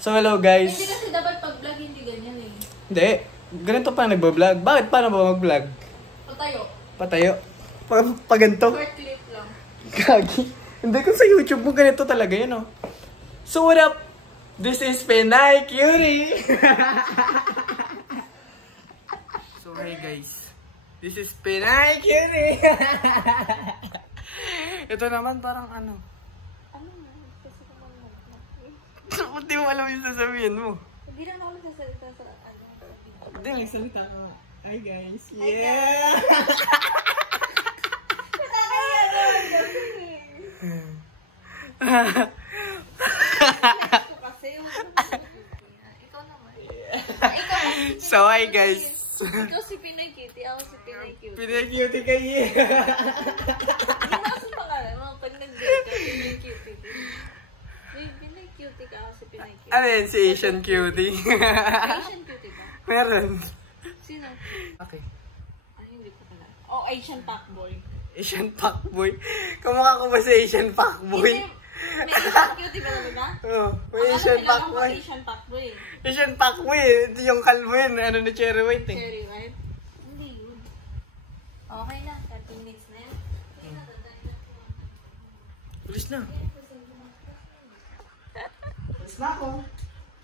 So hello guys. Hindi kasi dapat pag-vlog hindi ganyan eh. Hindi. Ganito pa nagbablog. Bakit? Paano ba mag-vlog? Patayo. Patayo? Paganto? Short clip lang. Gagi. Hindi kung sa YouTube mo ganito talaga yun oh. So what up? This is Pinay Cutie! So hey guys. This is Pinay Cutie! Ito naman parang ano. Hindi mo alam yung sasabihin mo. Hindi lang ako nagsasalita sa ano. Hindi, magsalita ka nga. Hi guys! Yeah! Ikaw naman. So hi guys! Ikaw si Pinay Cutie, ako si Pinay Cutie. Pinay Cutie kayo! Hindi mo kasi pangalan mo pag nag-date ka, Pinay Cutie. Pinay Cutie ka, ako si Pinay Cutie. Ano yun? Si Asian Cutie? Asian Cutie ba? Meron. Sino? Okay. Ay, hindi ko pala. Oh, Asian Fuckboy. Asian Fuckboy? Kamukha ko ba si Asian Fuckboy? May Asian Cutie ba talaga? Oo, may Asian Fuckboy. Asian Fuckboy. Asian Fuckboy, ito yung kalmo yun. Ano na Cherry White eh. Cherry White? Hindi yun. Okay na, 30 minutes na yun. Ulis na. Ulis na ako.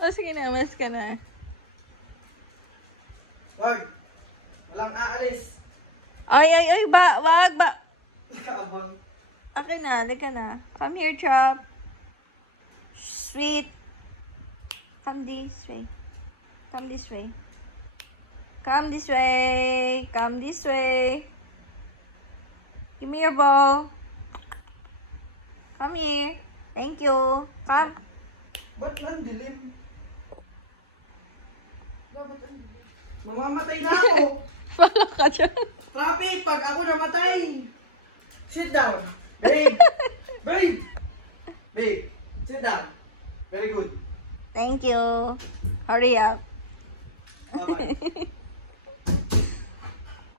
Oh, sige na, mas ka na. Wag. Walang aalis. Ay, wag ba? Kaabang. Akin na, halika na. Come here, Chop. Sweet. Come this way. Come this way. Come this way. Come this way. Give me your ball. Come here. Thank you. Come. Ba't lang dilim? Bakit ang dilim? Mamamatay na ako. Wala ka dyan. Traffic, pag ako namatay. Sit down. Babe. Babe. Babe. Sit down. Very good. Thank you. Hurry up. Bye-bye.